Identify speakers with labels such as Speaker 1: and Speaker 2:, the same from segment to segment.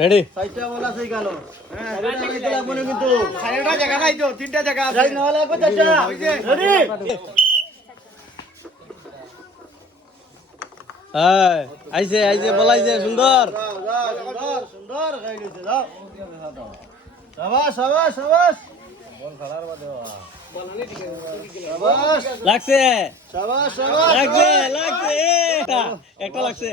Speaker 1: Ready
Speaker 2: সাইডটা বলা সেই গেল। হ্যাঁ সাইডটা লাগবে না কিন্তু।
Speaker 3: চারিটা জায়গা নাই তো তিনটা জায়গা আছে।
Speaker 2: সাইড না লাগবে চারটা রেডি
Speaker 1: হ্যাঁ আইছে আইছে বলাইছে সুন্দর।
Speaker 2: সুন্দর সুন্দর খাই গেছে সাবাস সাবাস সাবাস।
Speaker 1: লাগছে?
Speaker 2: সাবাস সাবাস।
Speaker 1: লাগছে লাগছে একটা একটা লাগছে।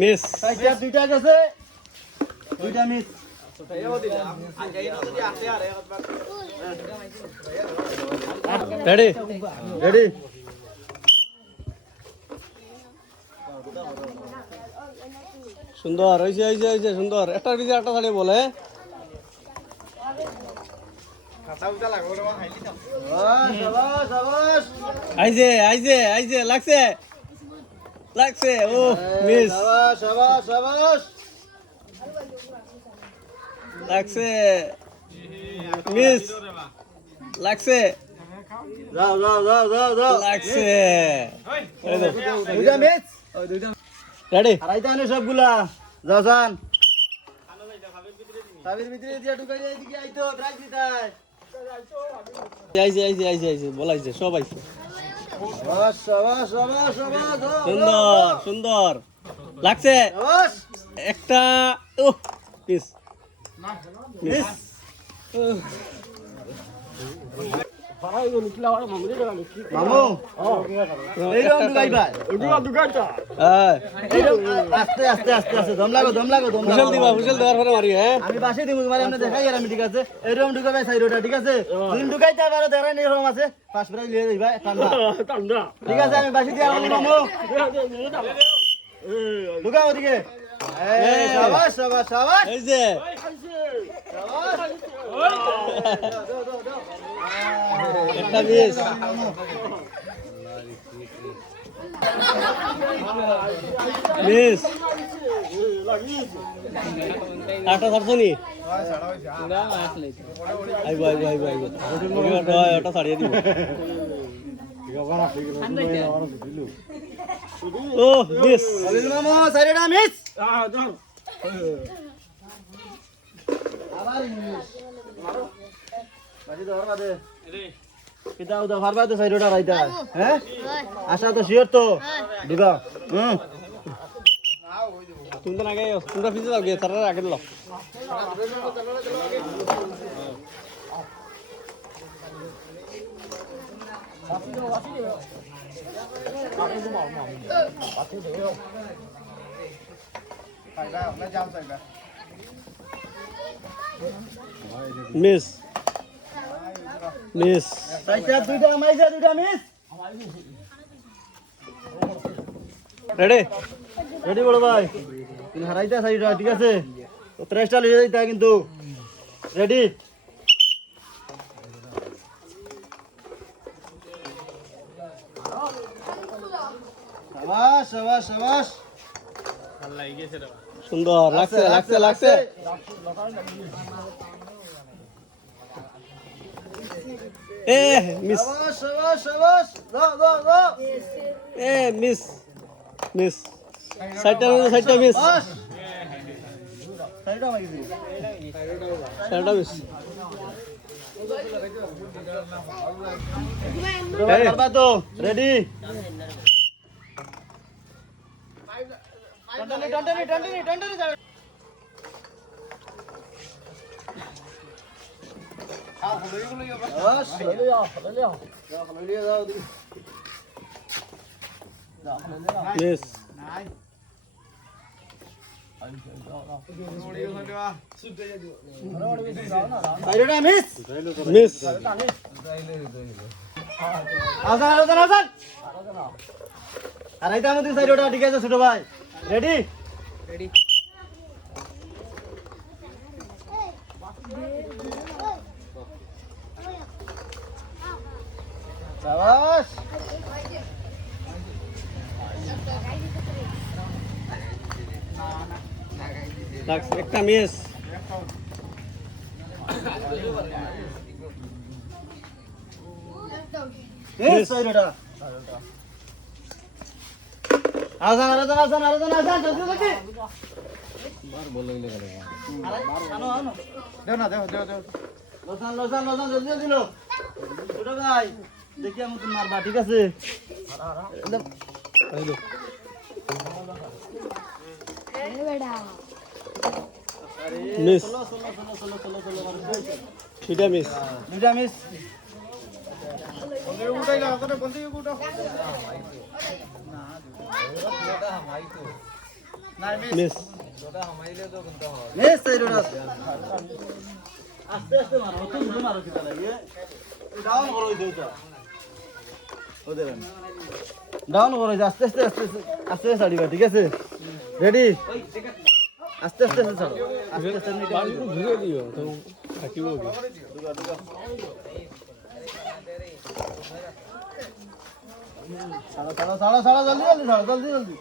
Speaker 1: মিস
Speaker 2: দুইটা গেছে। দুইটা মিস
Speaker 1: রেডি
Speaker 2: রেডি
Speaker 1: সুন্দর হয়েছে হয়েছে হয়েছে সুন্দর। একটার ভিতরে একটা শাড়ি বলে আইছে আইছে আইছে লাগছে? লাগছে ও মিস
Speaker 2: সাবাস সাবাস
Speaker 1: লাগছে মিস লাগছে।
Speaker 2: যাও যাও যাও যাও যাও।
Speaker 1: লাগছে।
Speaker 2: দুইটা মিস
Speaker 1: রেডি
Speaker 2: হারাইতে আনে সবগুলা। যাও যান। সাবির ভিতরে দিয়া ঢুকাই দিয়ে এদিকে আইতো প্রাইজ দিতাই
Speaker 1: আইছে আইছে আইছে আইছে বলাইছে সব আইছে। সুন্দর সুন্দর। লাগছে? একটা ও মিস মিস
Speaker 2: মামু এইরকম
Speaker 1: হ্যাঁ
Speaker 2: আস্তে আস্তে আস্তে আস্তে দম লাগো দম লাগো দম
Speaker 1: হুসেল দিবা হুসেল দেওয়ার পরে মারি হ্যাঁ?
Speaker 2: আমি বাসে দিব তোমার এমনি দেখাই আর আমি ঠিক আছে? এরকম ঢুকাবে সাইডটা ঠিক আছে? তুমি ঢুকাইতে পারো দেখাই নি এরকম আছে। পাঁচ প্রাইজ লিয়ে দিবা ঠান্ডা ঠিক আছে আমি বাসে দিয়ে আসব মামু। ঢুকাও ওদিকে। এই, সাবাস সাবাস সাবাস।
Speaker 1: এই যে।
Speaker 2: সাবাস।
Speaker 1: একটা মিস মিস আটা ছাড়ছো নি? আইব আইব আইব আইব। ওটা ছাড়িয়ে দিব। মিস
Speaker 2: আবার দে কিতা উদা হরবা তো সাইডটা রাইতা হ্যাঁ। আশা তো শিওর তো? দিবা হুম
Speaker 1: তুমি তো আগে তোমরা পিছিয়ে যাও গিয়ে তারা আগে
Speaker 3: চাইবা
Speaker 1: মিস মিস।
Speaker 2: দুইটা মাইজা দুইটা মিস
Speaker 1: রেডি
Speaker 2: রেডি বড় ভাই। তুমি হারাইতা সাইডটা ঠিক আছে? তো ত্রেসটা লিয়ে যাইতা কিন্তু। রেডি
Speaker 1: সুন্দর লাগছে লাগছে লাগছে। এ মিস। এ মিস। মিস। সাইডটা সাইডটা মিস।
Speaker 2: সাইডটা
Speaker 1: মিস।
Speaker 2: রেডি টন্টনি টন্টনি টন্টনি টন্টনি যাবে বাস হলে যাও হলে যাও যাও হলে যাও দিদি
Speaker 1: মিস
Speaker 3: নাই
Speaker 2: সাইডটা মিস
Speaker 1: মিস
Speaker 2: আসান আসান আসান আর এইটা আমাদের সাইডটা ঠিক আছে ছোট ভাই রেডি সাবাস।
Speaker 1: একটা মিস
Speaker 2: আসান আসান আসান আসান আসান জলদি জলদি। আনো আনো।
Speaker 3: দেও না দেও দেও দেও।
Speaker 2: লোসান লোসান লোসান জলদি জলদি লো ছোট ভাই। দেখি আমি তুমি মারবা ঠিক আছে?
Speaker 1: মিস
Speaker 2: মারো।
Speaker 1: মিস
Speaker 2: দুইটা মিস
Speaker 3: মিস
Speaker 1: মিস
Speaker 2: আস্তে আস্তে মারো তুমি মারো কি লাগে। ডাউন করো দুইটা ওদের ডাউন করো আস্তে আস্তে আস্তে আস্তে ছাড়িবা, ঠিক আছে? রেডি আস্তে আস্তে আস্তে আস্তে জলদি জলদি।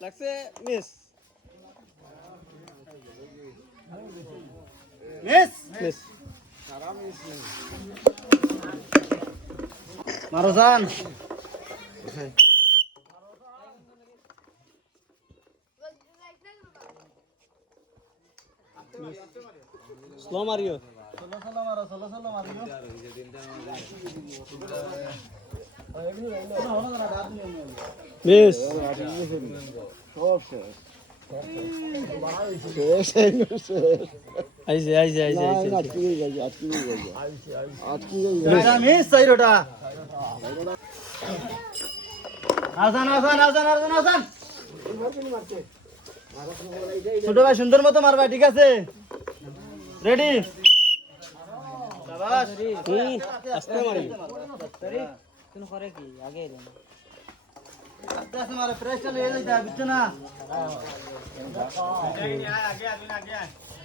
Speaker 1: লাগছে, miss? Mes. Mes.
Speaker 2: Marozan. Slow మరియు మిస్ Şöyle şey
Speaker 1: মিস আইছে আইছে আইছে আইছে।
Speaker 2: মিস সাইরোটা আসান আসান আসান আসান আসান ছোট ভাই সুন্দর মতো মারবা ঠিক আছে? রেডি
Speaker 1: হুম আস্তে মারি।
Speaker 2: শাবাশ